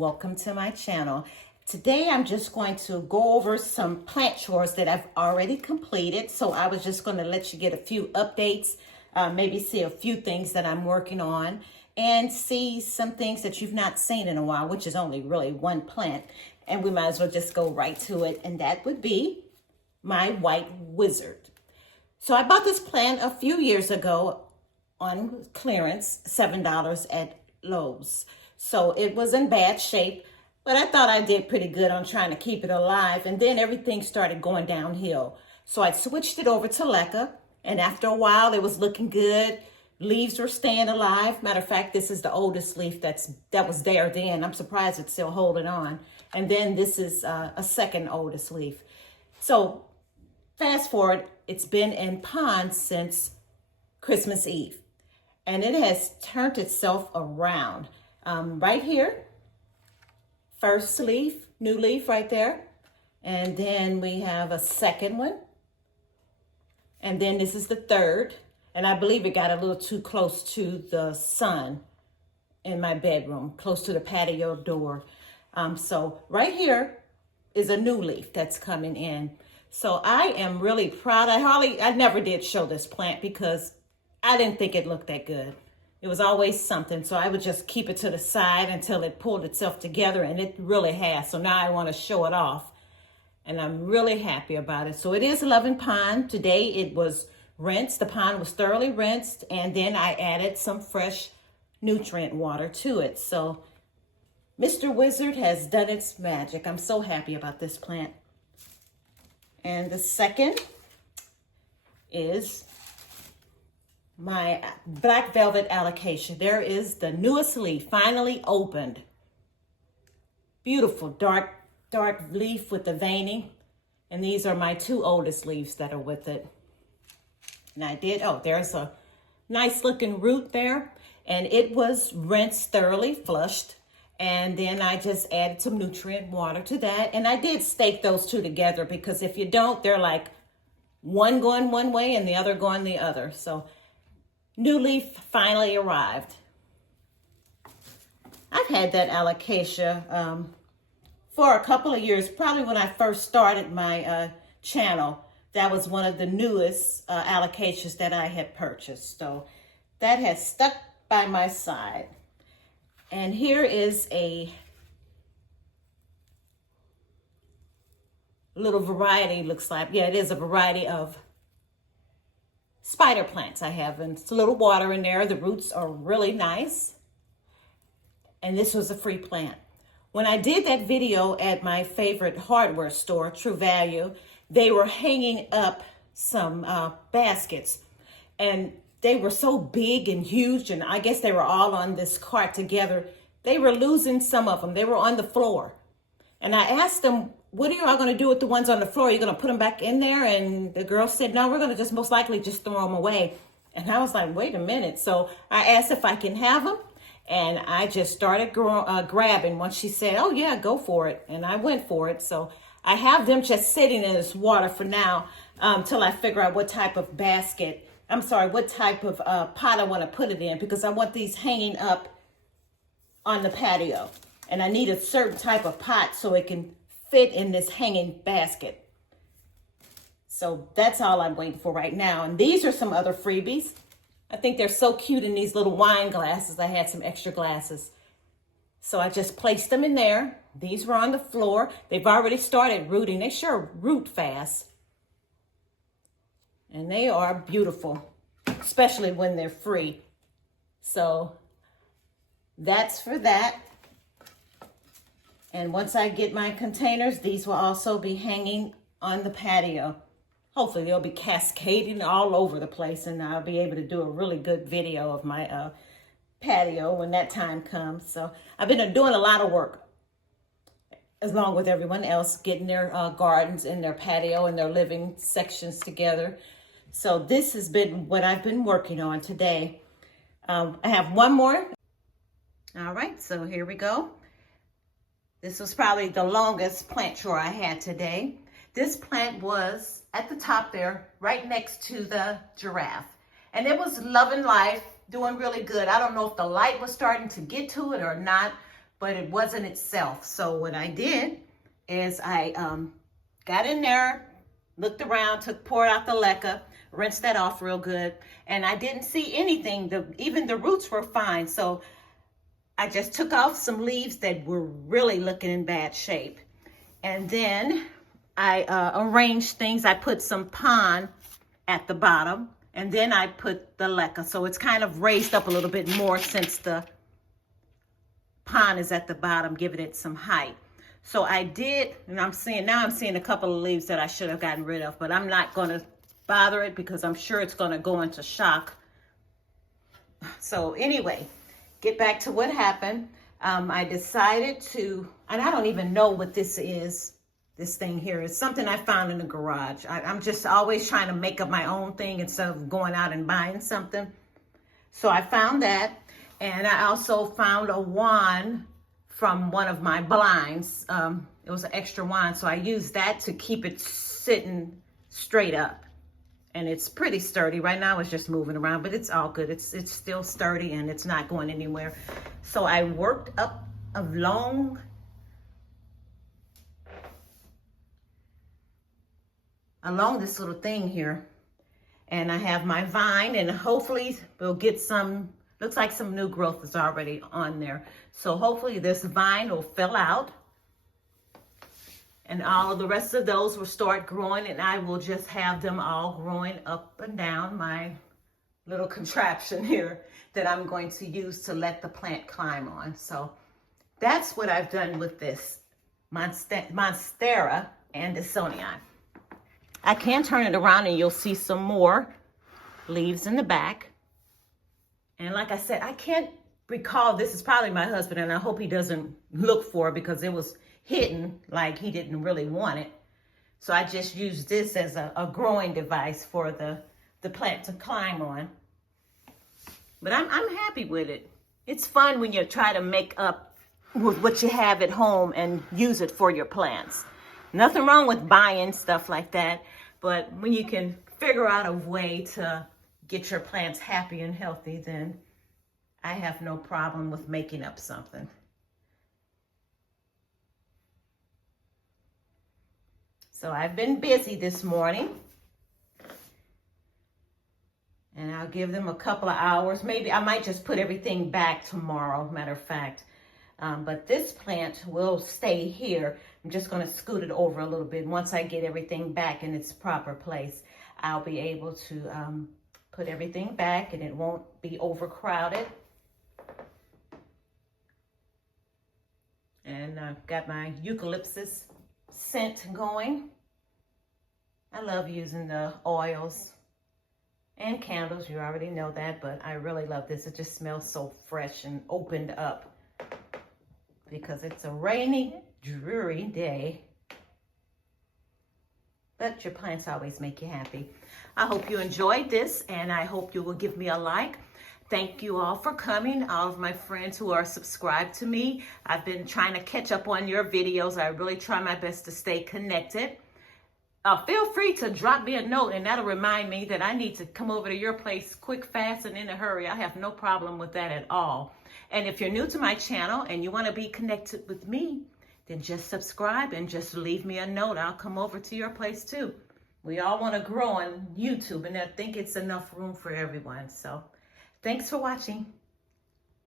welcome to my channel. Today I'm just going to go over some plant chores that I've already completed. So I was just going to let you get a few updates, maybe see a few things that I'm working on and see some things that you've not seen in a while, which is only really one plant. And we might as well just go right to it. And that would be my white wizard. So I bought this plant a few years ago on clearance, $7 at Lowe's. So it was in bad shape, but I thought I did pretty good on trying to keep it alive. And then everything started going downhill. So I switched it over to LECA. And after a while, it was looking good. Leaves were staying alive. Matter of fact, this is the oldest leaf that was there then. I'm surprised it's still holding on. And then this is a second oldest leaf. So fast forward, it's been in pond since Christmas Eve. And it has turned itself around. Right here, first leaf, new leaf right there. And then we have a second one. And then this is the third. And I believe it got a little too close to the sun in my bedroom, close to the patio door. So right here is a new leaf that's coming in. So I am really proud. I never did show this plant because I didn't think it looked that good. It was always something. So I would just keep it to the side until it pulled itself together, and it really has. So now I want to show it off, and I'm really happy about it. So it is Loving Pond. Today it was rinsed. The pond was thoroughly rinsed, and then I added some fresh nutrient water to it. So Mr. Wizard has done its magic. I'm so happy about this plant. And the second is my Black Velvet Alocasia. There is the newest leaf, finally opened. Beautiful dark leaf with the veining. And these are my two oldest leaves that are with it. And there's a nice looking root there. And it was rinsed thoroughly, flushed. And then I just added some nutrient water to that. And I did stake those two together because if you don't, they're like one going one way and the other going the other. So new leaf finally arrived. I've had that alocasia for a couple of years. Probably when I first started my channel, that was one of the newest alocasias that I had purchased. So that has stuck by my side. And here is a little variety, looks like. Yeah, it is a variety of spider plants I have. And it's a little water in there. The roots are really nice. And this was a free plant. When I did that video at my favorite hardware store, True Value, they were hanging up some baskets. And they were so big and huge, and I guess they were all on this cart together. They were losing some of them. They were on the floor. And I asked them, what are you all going to do with the ones on the floor? Are you going to put them back in there? And the girl said, no, we're going to just most likely just throw them away. And I was like, wait a minute. So I asked if I can have them. And I just started grabbing once she said, oh, yeah, go for it. And I went for it. So I have them just sitting in this water for now till I figure out what type of what type of pot I want to put it in, because I want these hanging up on the patio. And I need a certain type of pot so it can fit in this hanging basket. So that's all I'm waiting for right now. And these are some other freebies. I think they're so cute in these little wine glasses. I had some extra glasses. So I just placed them in there. These were on the floor. They've already started rooting. They sure root fast. And they are beautiful, especially when they're free. So that's for that. And once I get my containers, these will also be hanging on the patio. Hopefully they'll be cascading all over the place, and I'll be able to do a really good video of my patio when that time comes. So I've been doing a lot of work, along with everyone else, getting their gardens and their patio and their living sections together. So this has been what I've been working on today. I have one more. All right, so here we go. This was probably the longest plant chore I had today. This plant was at the top there, right next to the giraffe. And it was loving life, doing really good. I don't know if the light was starting to get to it or not, but it wasn't itself. So what I did is I got in there, looked around, poured out the leca, rinsed that off real good, and I didn't see anything. Even the roots were fine. So I just took off some leaves that were really looking in bad shape. And then I arranged things. I put some pon at the bottom, and then I put the leca. So it's kind of raised up a little bit more since the pon is at the bottom, giving it some height. So I did, and now I'm seeing a couple of leaves that I should have gotten rid of, but I'm not going to bother it because I'm sure it's going to go into shock. So anyway, get back to what happened. I decided to, and I don't even know what this is. This thing here is something I found in the garage. I'm just always trying to make up my own thing instead of going out and buying something. So I found that, and I also found a wand from one of my blinds. It was an extra wand, so I used that to keep it sitting straight up. And it's pretty sturdy. Right now it's just moving around, but it's all good. It's still sturdy and it's not going anywhere. So I worked up along this little thing here. And I have my vine, and hopefully we'll get some, looks like some new growth is already on there. So hopefully this vine will fill out, and all of the rest of those will start growing, and I will just have them all growing up and down my little contraption here that I'm going to use to let the plant climb on. So that's what I've done with this Monstera Andersonii. I can turn it around and you'll see some more leaves in the back. And like I said, I can't recall, this is probably my husband, and I hope he doesn't look for it because it was hidden, like he didn't really want it. So I just used this as a growing device for the plant to climb on. But I'm happy with it. It's fun when you try to make up with what you have at home and use it for your plants. Nothing wrong with buying stuff like that, but when you can figure out a way to get your plants happy and healthy, then I have no problem with making up something. So I've been busy this morning, and I'll give them a couple of hours. Maybe I might just put everything back tomorrow, matter of fact. But this plant will stay here. I'm just going to scoot it over a little bit. Once I get everything back in its proper place, I'll be able to put everything back, and it won't be overcrowded. And I've got my eucalyptus scent going. I love using the oils and candles. You already know that, but I really love this. It just smells so fresh and opened up because it's a rainy, dreary day. But your plants always make you happy. I hope you enjoyed this, and I hope you will give me a like. Thank you all for coming, all of my friends who are subscribed to me. I've been trying to catch up on your videos. I really try my best to stay connected. Feel free to drop me a note, and that'll remind me that I need to come over to your place quick, fast, and in a hurry. I have no problem with that at all. And if you're new to my channel and you want to be connected with me, then just subscribe and just leave me a note. I'll come over to your place too. We all want to grow on YouTube, and I think it's enough room for everyone. So thanks for watching.